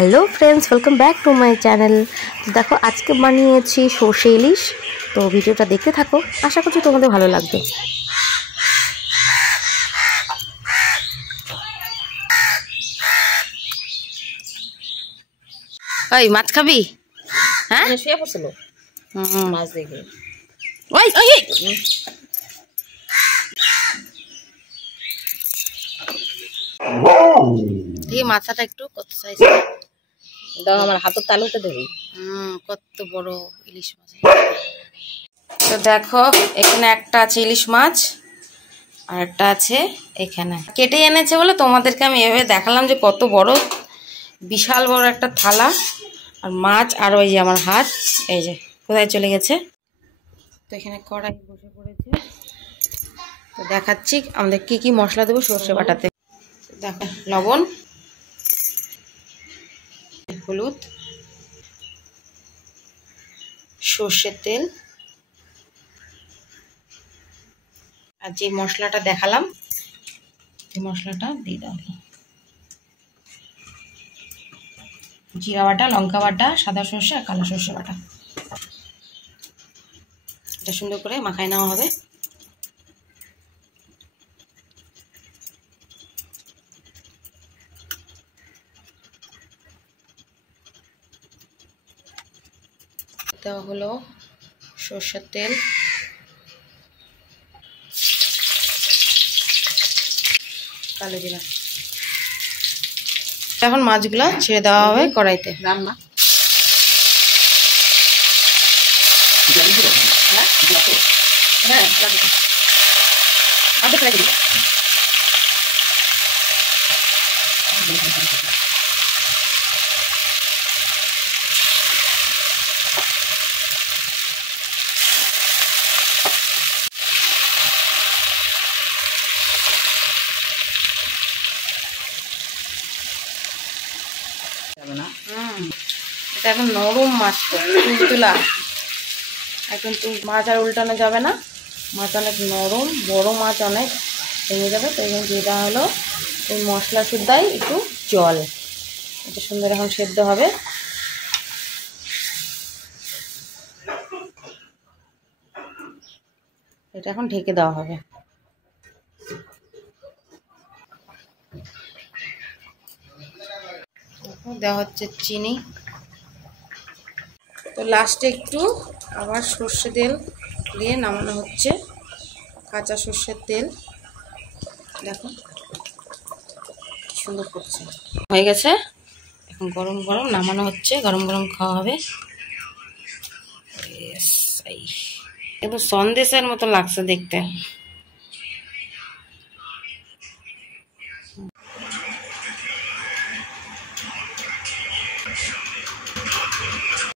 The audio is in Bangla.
Hello friends, welcome back to my channel. तो देखो आज के বানিয়েছি সরষে ইলিশ। তো ভিডিওটা দেখতে থাকো, আশা করছি তোমাদের ভালো লাগবে। ওই মাছ খাবি? হ্যাঁ শুয়ে পড়ছিল মাছ দেখে। ওই ওই এই মাথাটা একটু কত সাইজ দাও, আমার হাতের তালুতে দেবে। কত বড় ইলিশ মাছ। তো দেখো এখানে একটা আছে ইলিশ মাছ আর একটা আছে এখানে কেটে এনেছে বলে তোমাদেরকে আমি এভাবে দেখালাম যে কত বড়, বিশাল বড় একটা থালা আর মাছ। আর ওই যে আমার হাত, এই যে কোথায় চলে গেছে। তো এখানে কড়াই বসে পড়েছে। তো দেখাচ্ছি আমাদের কি কি মশলা দেবো সর্ষে বাটাতে। দেখো লবণ, হলুদ, সর্ষের তেল আর যে মশলাটা দেখালাম এই মশলাটা দিয়ে দাও। জিরা বাটা, লঙ্কা বাটা, সাদা সর্ষে আর কালো সর্ষে বাটা। এটা সুন্দর করে মাখায় নেওয়া হবে। দেওয়া হলো সর্ষের তেল, কালো জিরা। এখন মাছগুলো ছেড়ে দেওয়া হবে কড়াইতে। রান্না এটা এখন নরম মাছ, তো তুলতুলা একদম মাছ আর উল্টানো যাবে না। মাছ অনেক নরম, বড় মাছ অনেক ভেঙে যাবে। তো এই দিয়ে দেওয়া হলো এই মশলা শুদ্ধাই একটু জল। এটা সুন্দর এখন সেদ্ধ হবে। এটা এখন ঢেকে দেওয়া হবে। দেওয়া হচ্ছে চিনি। তো লাস্টে একটু আবার সর্ষে তেল দিয়ে নামানো হচ্ছে, কাঁচা সর্ষের তেল। দেখো সুন্দর করছে, হয়ে গেছে। এখন গরম গরম নামানো হচ্ছে, গরম গরম খাওয়া হবে। একদম সন্দেশের মতো লাগছে দেখতে।